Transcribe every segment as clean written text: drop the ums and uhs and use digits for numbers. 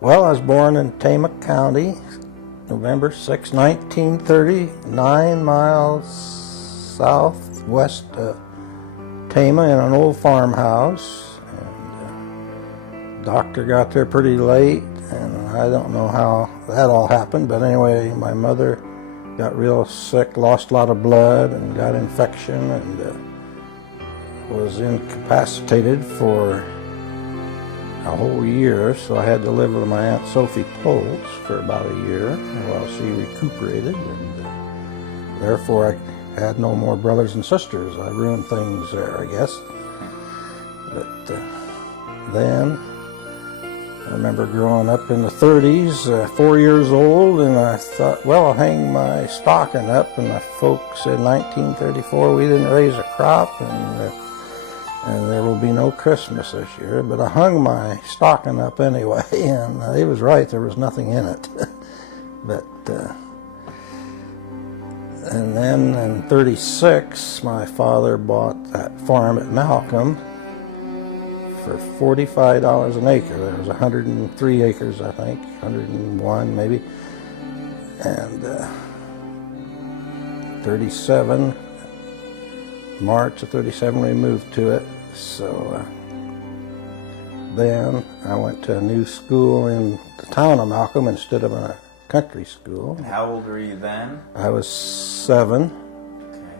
Well, I was born in Tama County, November 6, 1930, 9 miles southwest of Tama in an old farmhouse. And doctor got there pretty late, and I don't know how that all happened, but anyway, my mother got real sick, lost a lot of blood, and got infection, and was incapacitated for a whole year, so I had to live with my Aunt Sophie Poltz for about a year while she recuperated, and therefore I had no more brothers and sisters. I ruined things there, I guess. But then I remember growing up in the 30s, 4 years old, and I thought, well, I'll hang my stocking up, and the folks said 1934 we didn't raise a crop, and there will be no Christmas this year. But I hung my stocking up anyway, and he was right, there was nothing in it. But and then in 36, my father bought that farm at Malcolm for $45 an acre. There was 103 acres, I think, 101 maybe. And 37, March of 37, we moved to it. So then I went to a new school in the town of Malcolm instead of a country school. And how old were you then? I was 7, Okay.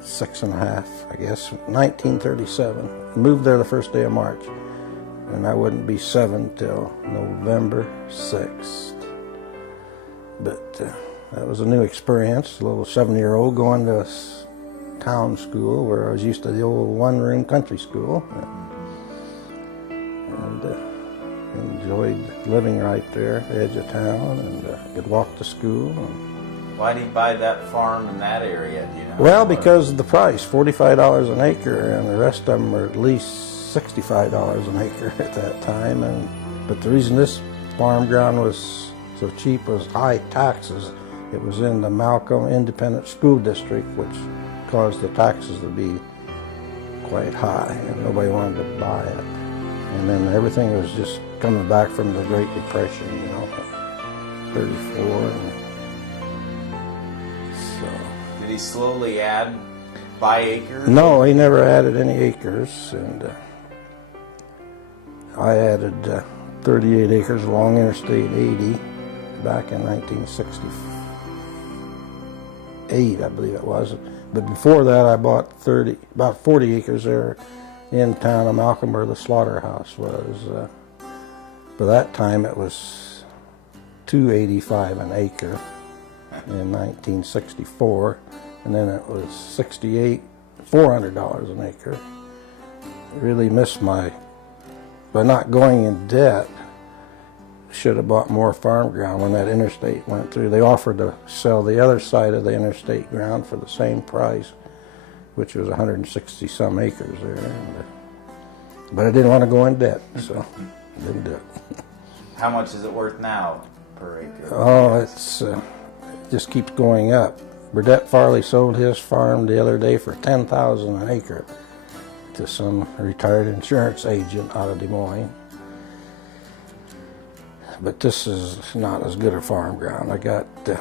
6 and a half, I guess, 1937. Moved there the first day of March, and I wouldn't be 7 till November 6th. But that was a new experience, a little 7-year-old going to a town school where I was used to the old one-room country school, and enjoyed living right there at the edge of town, and could walk to school. Why did you buy that farm in that area, do you know? Well, because of the price, $45 an acre, and the rest of them were at least $65 an acre at that time. But the reason this farm ground was so cheap was high taxes. It was in the Malcolm Independent School District, which caused the taxes to be quite high, and nobody wanted to buy it. And then everything was just coming back from the Great Depression, 34. And so. Did he slowly buy acres? No, he never added any acres, and I added 38 acres along Interstate 80 back in 1968, I believe it was. But before that, I bought about 40 acres there in town of Malcolm where the slaughterhouse was. By that time, it was $285 an acre in 1964, and then it was $68, $400 an acre. Really missed by not going in debt. Should have bought more farm ground when that interstate went through. They offered to sell the other side of the interstate ground for the same price, which was 160 some acres there. But I didn't want to go in debt, so I didn't do it. How much is it worth now per acre? Oh, it just keeps going up. Burdett Farley sold his farm the other day for $10,000 an acre to some retired insurance agent out of Des Moines. But this is not as good a farm ground. I got a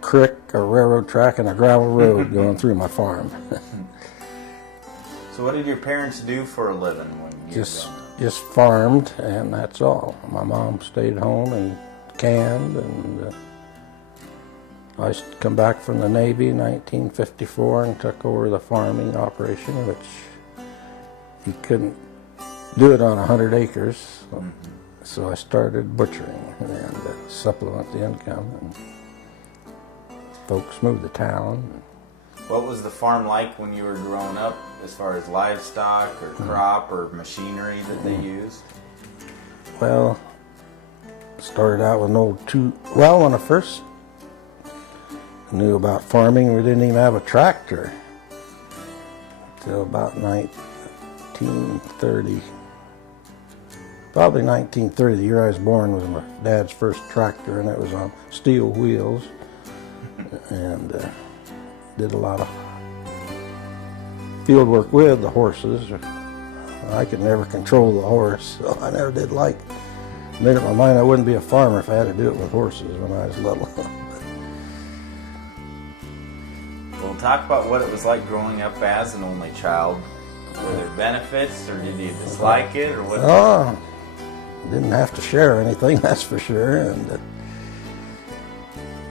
creek, a railroad track, and a gravel road going through my farm. So what did your parents do for a living when you Just farmed, and that's all. My mom stayed home and canned, and I come back from the Navy in 1954 and took over the farming operation, which you couldn't do it on 100 acres. So I started butchering and supplement the income, and folks moved to town. What was the farm like when you were growing up as far as livestock or crop or machinery that they used? Well, started out with when I first knew about farming, we didn't even have a tractor until about 1930. Probably 1930, the year I was born, was my dad's first tractor, and it was on steel wheels, and did a lot of field work with the horses. I could never control the horse, so I never did like made up my mind I wouldn't be a farmer if I had to do it with horses when I was little. Well, talk about what it was like growing up as an only child. Were there benefits, or did you dislike it, or what? Oh, didn't have to share anything, that's for sure. And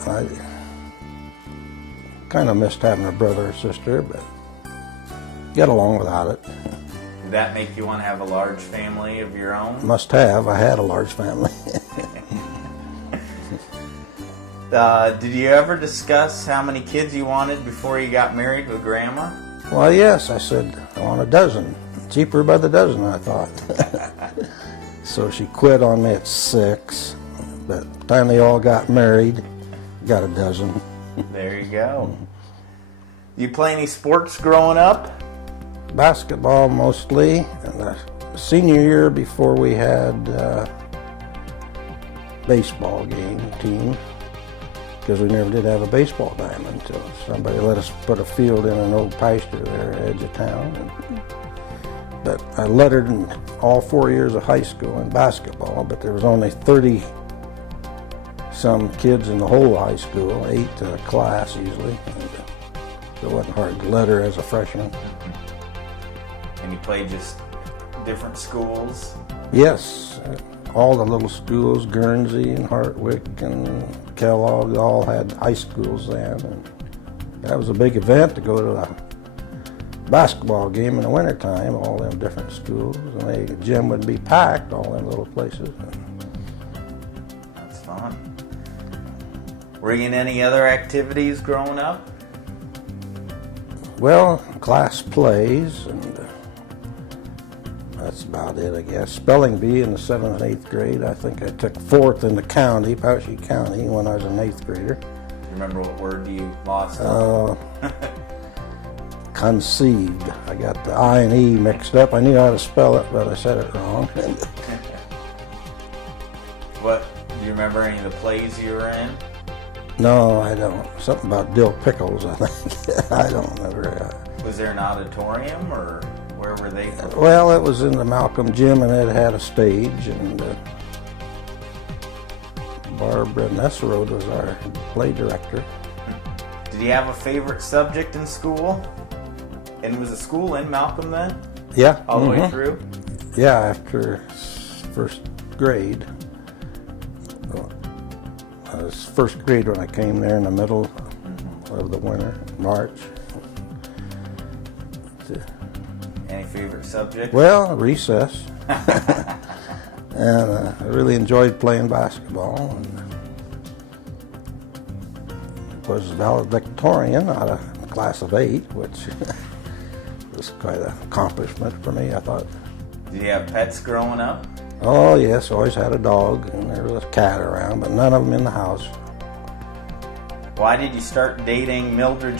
I kind of missed having a brother or sister, but get along without it. Did that make you want to have a large family of your own? Must have. I had a large family. Did you ever discuss how many kids you wanted before you got married with Grandma? Well, yes, I said, I want a dozen. Cheaper by the dozen, I thought. So she quit on me at 6. But by the time they all got married, got a dozen. There you go. You play any sports growing up? Basketball mostly. And the senior year before we had baseball team, because we never did have a baseball diamond until somebody let us put a field in an old pasture there at the edge of town. But I lettered in all 4 years of high school in basketball, but there was only 30 some kids in the whole high school, 8 class usually. And it wasn't hard to letter as a freshman. And you played just different schools? Yes, all the little schools, Guernsey and Hartwick and Kellogg, all had high schools then. And that was a big event to go to a basketball game in the wintertime, all them different schools. And the gym would be packed, all them little places. That's fun. Were you in any other activities growing up? Well, class plays, and that's about it, I guess. Spelling bee in the 7th and 8th grade. I think I took 4th in the county, Powashik County, when I was an 8th grader. Do you remember what word you lost? Conceived. I got the I and E mixed up. I knew how to spell it, but I said it wrong. What? Do you remember any of the plays you were in? No, I don't. Something about dill pickles, I think. I don't remember. Was there an auditorium, or where were they? Well, it was in the Malcolm Gym, and it had a stage, and Barbara Nesserode was our play director. Did you have a favorite subject in school? And was the school in Malcolm then? Yeah. All the way through? Yeah, after first grade. I was first grade when I came there in the middle of the winter, March. Any favorite subject? Well, recess. And I really enjoyed playing basketball. And was valedictorian out of a class of 8, which was quite an accomplishment for me, I thought. Did you have pets growing up? Oh yes, always had a dog, and there was a cat around, but none of them in the house. Why did you start dating Mildred,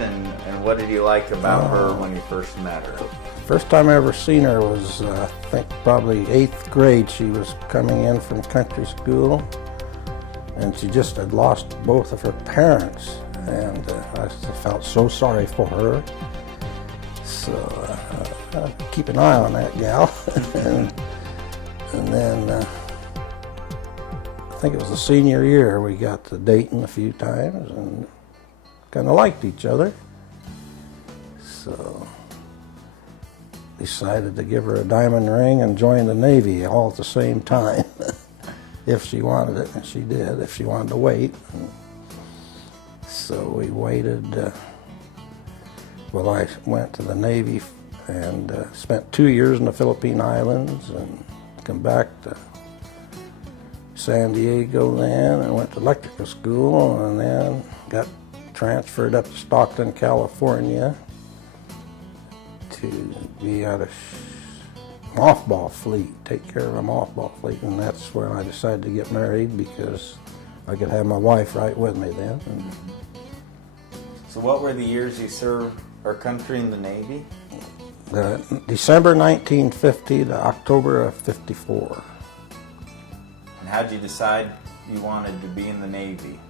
and what did you like about her when you first met her? First time I ever seen her was, I think, probably 8th grade. She was coming in from country school, and she just had lost both of her parents, and I felt so sorry for her. So keep an eye on that gal. and then I think it was the senior year we got to dating a few times and kind of liked each other. So decided to give her a diamond ring and join the Navy all at the same time. If she wanted it, and she did, if she wanted to wait. So we waited. Well, I went to the Navy and spent 2 years in the Philippine Islands and come back to San Diego then and went to electrical school and then got transferred up to Stockton, California to be out of mothball fleet, take care of a mothball fleet, and that's when I decided to get married because I could have my wife right with me then. So what were the years you served our country in the Navy? December 1950 to October of 54. And how did you decide you wanted to be in the Navy?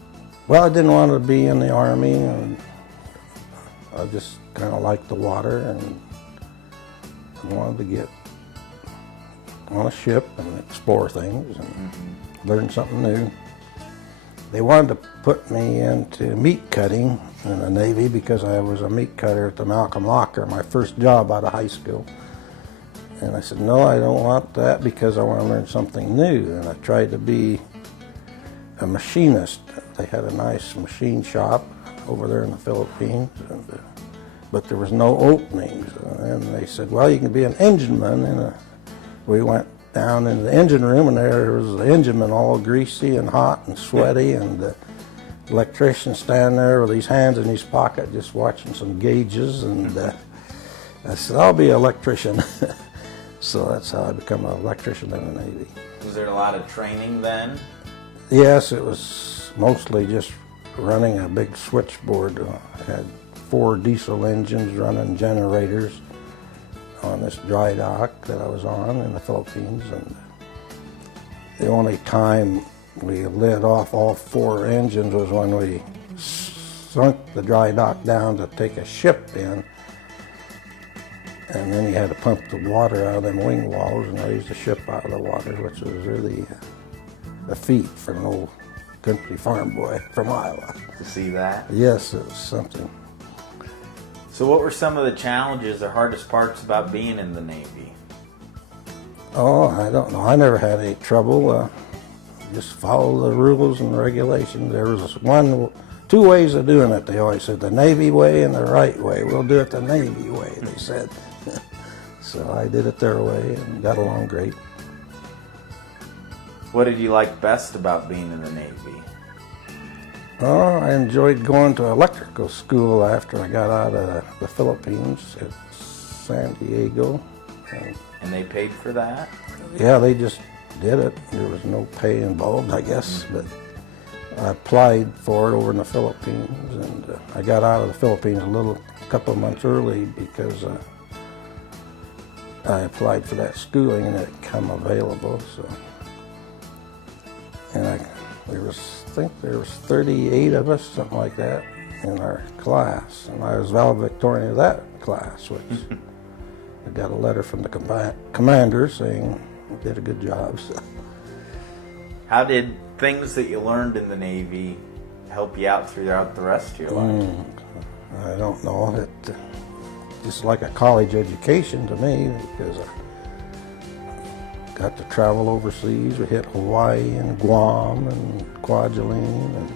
Well, I didn't want to be in the Army, and I just kind of liked the water, and I wanted to get on a ship and explore things and learn something new. They wanted to put me into meat cutting in the Navy because I was a meat cutter at the Malcolm Locker, my first job out of high school. And I said, no, I don't want that because I want to learn something new. And I tried to be a machinist. They had a nice machine shop over there in the Philippines, but there was no openings. And they said, well, you can be an engineman. And we went down into the engine room, and there was the engineman all greasy and hot and sweaty, and the electrician standing there with his hands in his pocket just watching some gauges. And I said, I'll be an electrician. So that's how I became an electrician in the Navy. Was there a lot of training then? Yes, it was mostly just running a big switchboard. I had 4 diesel engines running generators on this dry dock that I was on in the Philippines, and the only time we lit off all 4 engines was when we sunk the dry dock down to take a ship in, and then you had to pump the water out of them wing walls and raise the ship out of the water, which was really a feat for an old country farm boy from Iowa. To see that? Yes, it was something. So what were some of the challenges or hardest parts about being in the Navy? Oh, I don't know. I never had any trouble. Just follow the rules and regulations. There was 2 ways of doing it. They always said the Navy way and the right way. We'll do it the Navy way, they said. So I did it their way and got along great. What did you like best about being in the Navy? Oh, I enjoyed going to electrical school after I got out of the Philippines at San Diego. And they paid for that? Yeah, they just did it. There was no pay involved, I guess, but I applied for it over in the Philippines, and I got out of the Philippines a couple of months early because I applied for that schooling and it come available. So, and there was 38 of us, something like that, in our class, and I was valedictorian of that class, which I got a letter from the commander saying I did a good job. So. How did things that you learned in the Navy help you out throughout the rest of your life? I don't know. It just like a college education to me, because I got to travel overseas. We hit Hawaii and Guam and Kwajalein, and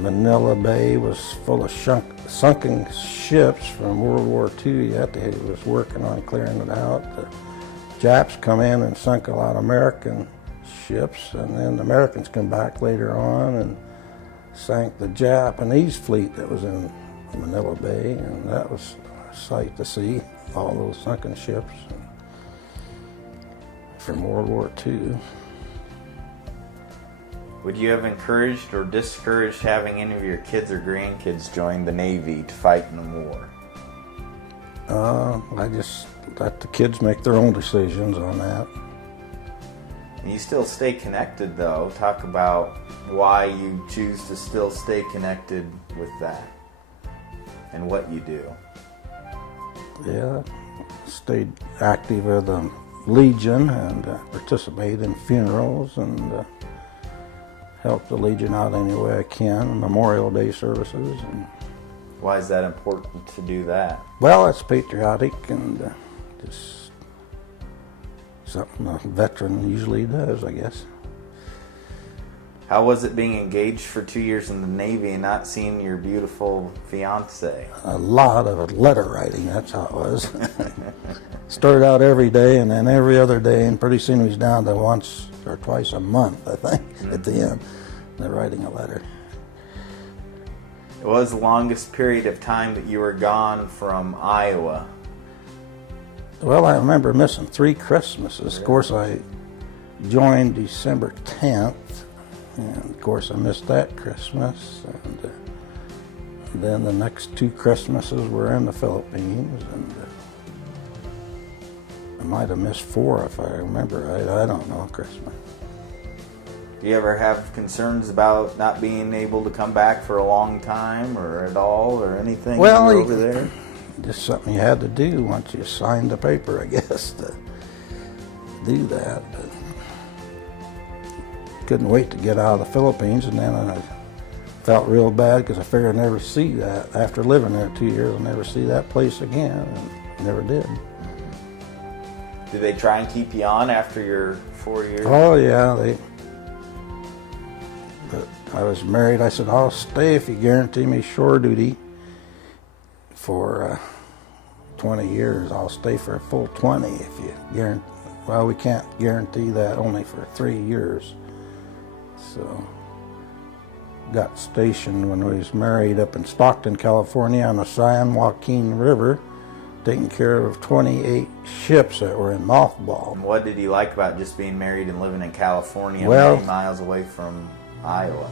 Manila Bay was full of sunken ships from World War II yet. They was working on clearing it out. The Japs come in and sunk a lot of American ships, and then the Americans come back later on and sank the Japanese fleet that was in Manila Bay, and that was a sight to see, all those sunken ships from World War II. Would you have encouraged or discouraged having any of your kids or grandkids join the Navy to fight in the war? I just let the kids make their own decisions on that. And you still stay connected, though. Talk about why you choose to still stay connected with that and what you do. Yeah, stayed active with the Legion and participate in funerals and help the Legion out any way I can, Memorial Day services. And, why is that important to do that? well, it's patriotic and just something a veteran usually does, I guess. How was it being engaged for 2 years in the Navy and not seeing your beautiful fiance? A lot of letter writing, that's how it was. Started out every day and then every other day, and pretty soon we was down to once or twice a month, I think, at the end. They're writing a letter. What was the longest period of time that you were gone from Iowa? Well, I remember missing 3 Christmases. Of course, I joined December 10th, and of course I missed that Christmas. And then the next 2 Christmases were in the Philippines, and I might have missed 4 if I remember right. I don't know, Christmas. Do you ever have concerns about not being able to come back for a long time or at all or anything Well, when you were over there? Just something you had to do once you signed the paper, I guess. do that, but couldn't wait to get out of the Philippines. And then I felt real bad because I figured I'd never see that. After living there 2 years, I'll never see that place again, and never did. Did they try and keep you on after your 4 years? Oh yeah, but I was married. I said, I'll stay if you guarantee me shore duty for 20 years. I'll stay for a full 20 if you guarantee. Well, we can't guarantee that, only for 3 years. So got stationed when we was married up in Stockton, California on the San Joaquin River, taking care of 28 ships that were in mothball. What did you like about just being married and living in California, Well, many miles away from Iowa?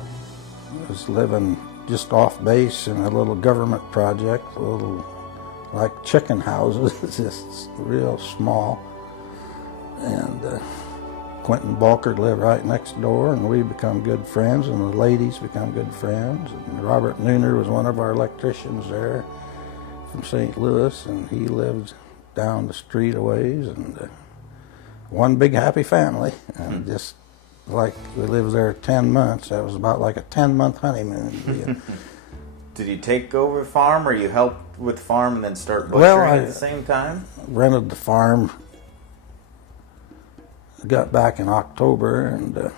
I was living just off base in a little government project, a little like chicken houses, just real small. And Quentin Balker lived right next door, and we become good friends, and the ladies become good friends. And Robert Nooner was one of our electricians there from St. Louis, and he lived down the street a ways, and one big happy family. And just like we lived there 10 months, that was about like a 10-month honeymoon. Did you take over the farm, or you helped with the farm and then start butchering Well, at the same time? Rented the farm, got back in October, and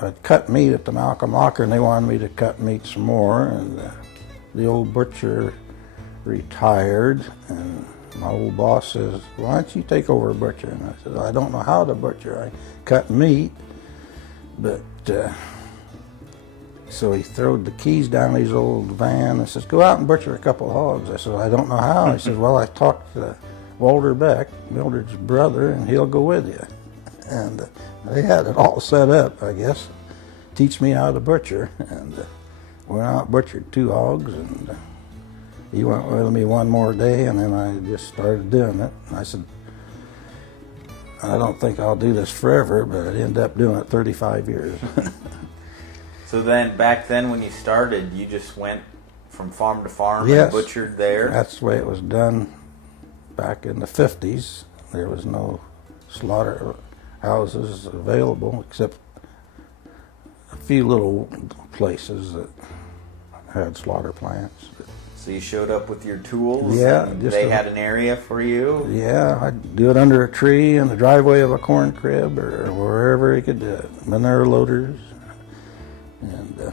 I'd cut meat at the Malcolm Locker, and they wanted me to cut meat some more, and the old butcher retired, and my old boss says, why don't you take over butchering? I said, I don't know how to butcher. I cut meat, but so he throwed the keys down his old van and says, go out and butcher a couple of hogs. I said, I don't know how. He said, well, I talked to Walter Beck, Mildred's brother, and he'll go with you. And they had it all set up, I guess, teach me how to butcher. And went out, butchered 2 hogs, and he went with me one more day, and then I just started doing it. And I said, I don't think I'll do this forever, but I ended up doing it 35 years. So then, back then when you started, you just went from farm to farm Yes. and butchered there? That's the way it was done back in the 50s. There was no slaughter houses available except a few little places that had slaughter plants. So you showed up with your tools? Yeah, And just they a- had an area for you? Yeah, I'd do it under a tree in the driveway of a corn crib or wherever he could do it. Manure loaders. And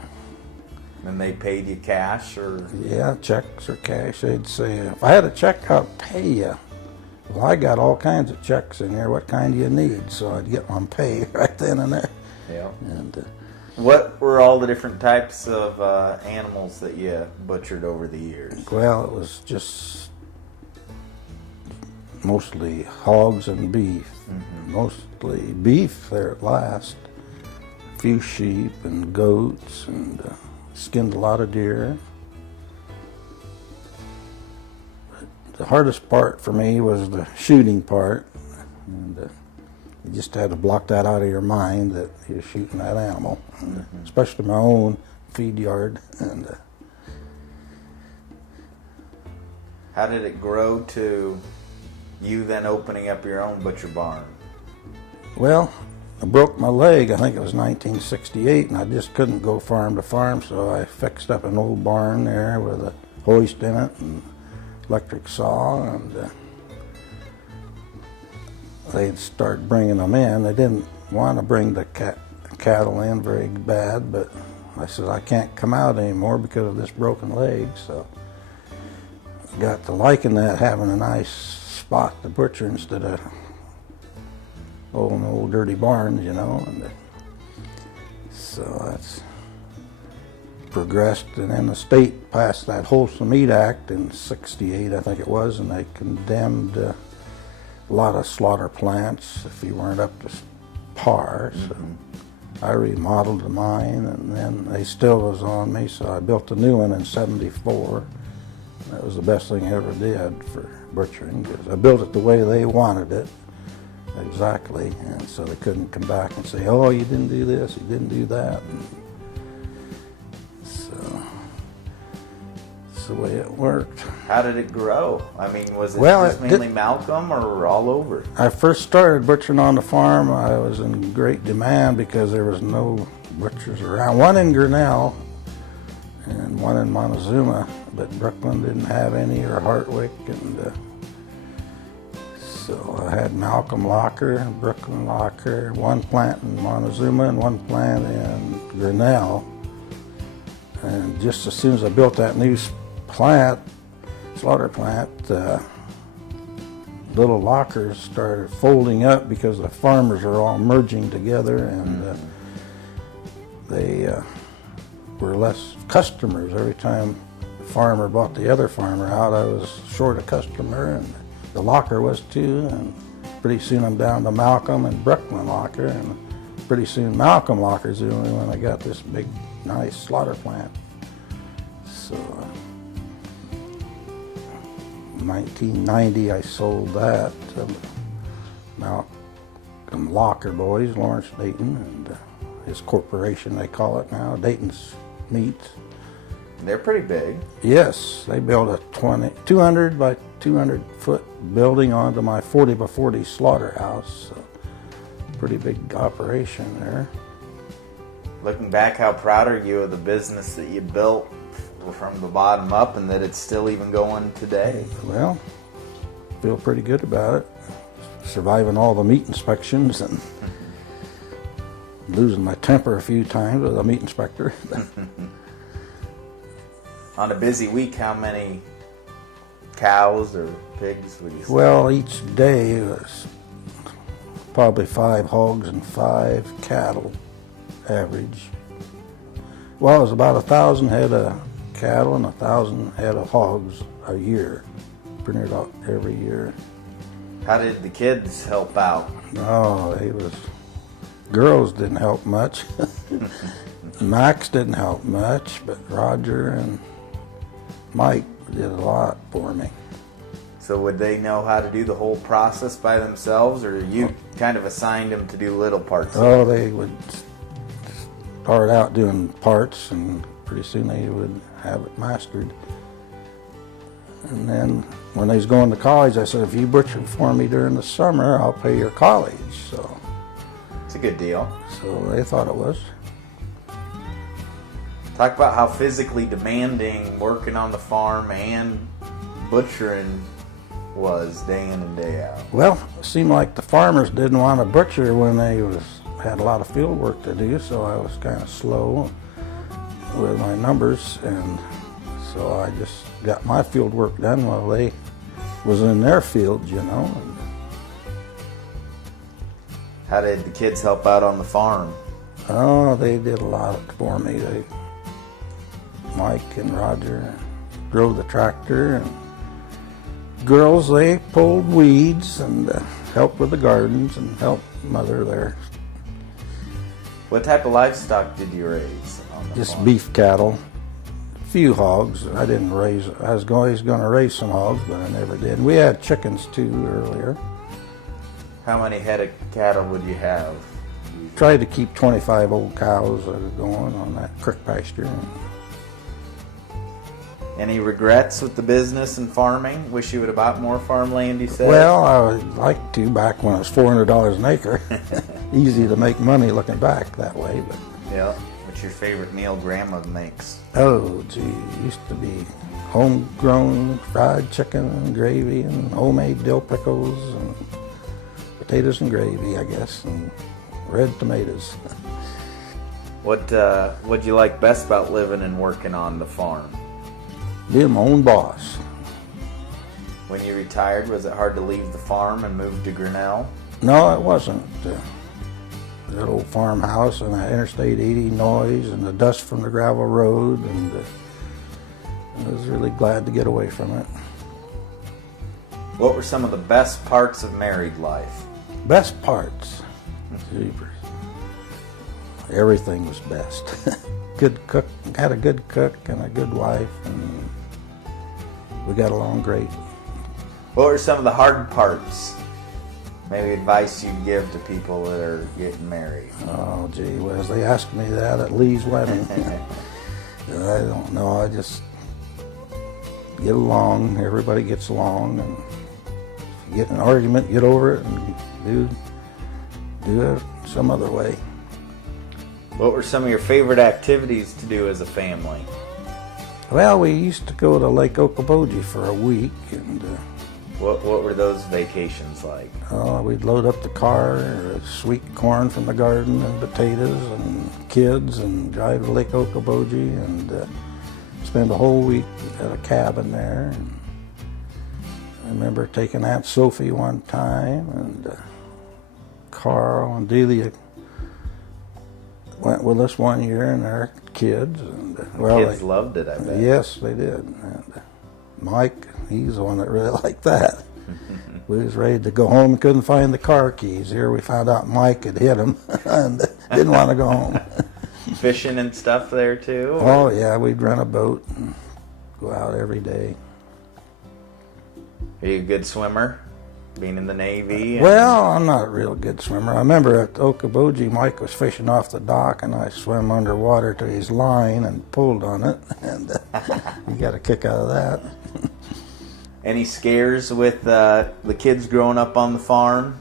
And they paid you cash, or? yeah, checks or cash. They'd say, if I had a check, I'll pay you. Well, I got all kinds of checks in there. What kind do you need? So I'd get my pay right then and there. Yeah. And What were all the different types of animals that you butchered over the years? well, it was just mostly hogs and beef. Mostly beef there at last. A few sheep and goats, and skinned a lot of deer. The hardest part for me was the shooting part, and you just had to block that out of your mind that you're shooting that animal, and especially my own feed yard. And How did it grow to you then opening up your own butcher barn? well, I broke my leg, I think it was 1968, and I just couldn't go farm to farm, so I fixed up an old barn there with a hoist in it and electric saw, and they'd start bringing them in. They didn't want to bring the cattle in very bad, but I said, I can't come out anymore because of this broken leg, so I got to liking that, having a nice spot to butcher instead of old dirty barns, you know. And so that's progressed, and then the state passed that Wholesome Meat Act in '68, I think it was, and they condemned a lot of slaughter plants if you weren't up to par. So I remodeled mine, and then they still was on me, so I built a new one in '74. That was the best thing I ever did for butchering, because I built it the way they wanted it. Exactly, and so they couldn't come back and say, oh, you didn't do this, you didn't do that. And so the way it worked. How did it grow? I mean, was it Well, just mainly Malcolm or all over? I first started butchering on the farm. I was in great demand because there was no butchers around. One in Grinnell and one in Montezuma, but Brooklyn didn't have any, or Hartwick, and so I had Malcolm Locker, Brooklyn Locker, one plant in Montezuma and one plant in Grinnell. And just as soon as I built that new plant, slaughter plant, little lockers started folding up because the farmers are all merging together, and they were less customers. Every time the farmer bought the other farmer out, I was short a customer, and the locker was too. And pretty soon I'm down to Malcolm and Brooklyn Locker, and pretty soon Malcolm Locker's the only one I got this big, nice slaughter plant. So, 1990 I sold that to Malcolm Locker Boys, Lawrence Dayton, and his corporation they call it now, Dayton's Meats. They're pretty big. Yes, they built a 200 by 200 foot building onto my 40 by 40 slaughterhouse. So, pretty big operation there. Looking back, how proud are you of the business that you built from the bottom up, and that it's still even going today? Well, feel pretty good about it. Surviving all the meat inspections and losing my temper a few times with a meat inspector. On a busy week, how many cows or pigs would you say? Well, each day was probably 5 hogs and 5 cattle, average. Well, it was about 1,000 head of cattle and 1,000 head of hogs a year, printed out every year. How did the kids help out? Oh, girls didn't help much. Max didn't help much, but Roger and Mike did a lot for me. So would they know how to do the whole process by themselves, or you kind of assigned them to do little parts? Oh, they would start out doing parts, and pretty soon they would have it mastered. And then when they was going to college, I said, if you butcher for me during the summer, I'll pay your college. So It's a good deal. they thought it was. Talk about how physically demanding working on the farm and butchering was day in and day out. Well, it seemed like the farmers didn't want to butcher when they had a lot of field work to do, so I was kind of slow with my numbers, and so I just got my field work done while they was in their fields, you know. How did the kids help out on the farm? Oh, they did a lot for me. Mike and Roger drove the tractor, and girls, they pulled weeds and helped with the gardens and helped mother there. What type of livestock did you raise on the Just farm? beef cattle, a few hogs. I didn't raise, I was always going to raise some hogs, but I never did. We had chickens too earlier. How many head of cattle would you have? Tried to keep 25 old cows going on that creek pasture. Any regrets with the business and farming? Wish you would have bought more farmland, you said? Well, I would like to back when it was $400 an acre. Easy to make money looking back that way, but Yeah. What's your favorite meal Grandma makes? oh gee, used to be homegrown fried chicken and gravy and homemade dill pickles and potatoes and gravy, I guess, and red tomatoes. What'd you like best about living and working on the farm? Being my own boss. When you retired, was it hard to leave the farm and move to Grinnell? No, it wasn't. That old farmhouse and that Interstate 80 noise and the dust from the gravel road, and I was really glad to get away from it. What were some of the best parts of married life? Best parts. Jeepers. Everything was best. Good cook, had a good cook and a good wife, and we got along great. What were some of the hard parts? Maybe advice you'd give to people that are getting married. Oh, gee whiz, they asked me that at Lee's wedding. I don't know, I just get along. Everybody gets along, and if you get in an argument, get over it and do it some other way. What were some of your favorite activities to do as a family? Well, we used to go to Lake Okoboji for a week, and What were those vacations like? we'd load up the car, sweet corn from the garden, and potatoes, and kids, and drive to Lake Okoboji, and spend a whole week at a cabin there. And I remember taking Aunt Sophie one time, and Carl and Delia went with us one year, and their kids. And Kids loved it, I bet. Yes, they did. And Mike, he's the one that really liked that. We was ready to go home and couldn't find the car keys. Here we found out Mike had hit them and didn't want to go home. Fishing and stuff there too? Or? Oh yeah, we'd rent a boat and go out every day. Are you a good swimmer, being in the Navy? Well, I'm not a real good swimmer. I remember at Okoboji, Mike was fishing off the dock, and I swam underwater to his line and pulled on it, and you got a kick out of that. Any scares with the kids growing up on the farm?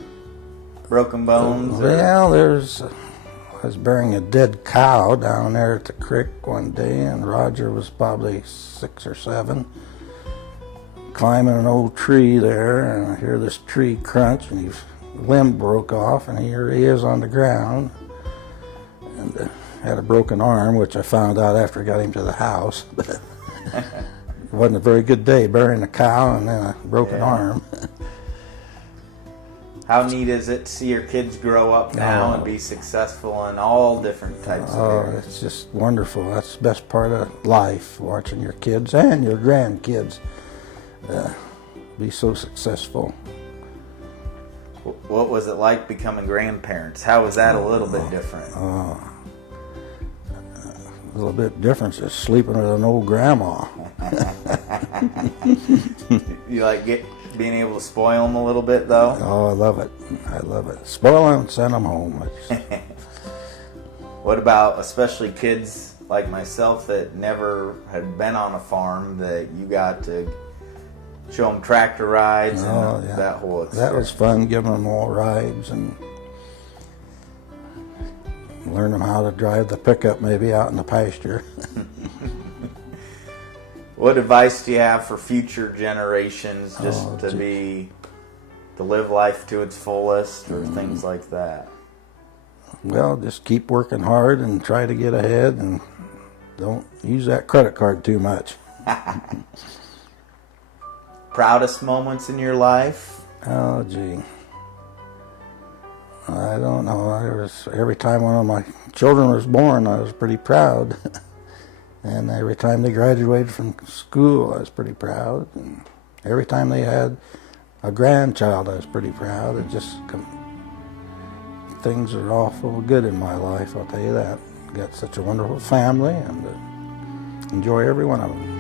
Broken bones? Well, I was burying a dead cow down there at the creek one day, and Roger was probably 6 or 7, climbing an old tree there, and I hear this tree crunch, and his limb broke off, and here he is on the ground, and had a broken arm, which I found out after I got him to the house. It wasn't a very good day burying a cow and then a broken arm. How neat is it to see your kids grow up now and be successful in all different types of areas? It's just wonderful. That's the best part of life, watching your kids and your grandkids be so successful. What was it like becoming grandparents? How was that a little bit different? A little bit different, just sleeping with an old grandma. You like being able to spoil them a little bit, though? Oh, I love it. I love it. Spoil them and send them home. What about especially kids like myself that never had been on a farm, that you got to show them tractor rides and that whole experience? That was fun, giving them all rides and learn them how to drive the pickup maybe out in the pasture. What advice do you have for future generations to live life to its fullest, or things like that? Well, just keep working hard and try to get ahead, and don't use that credit card too much. Proudest moments in your life? Oh, gee. I don't know. Every time one of my children was born, I was pretty proud. And every time they graduated from school, I was pretty proud. And every time they had a grandchild, I was pretty proud. Things are awful good in my life, I'll tell you that. Got such a wonderful family, and enjoy every one of them.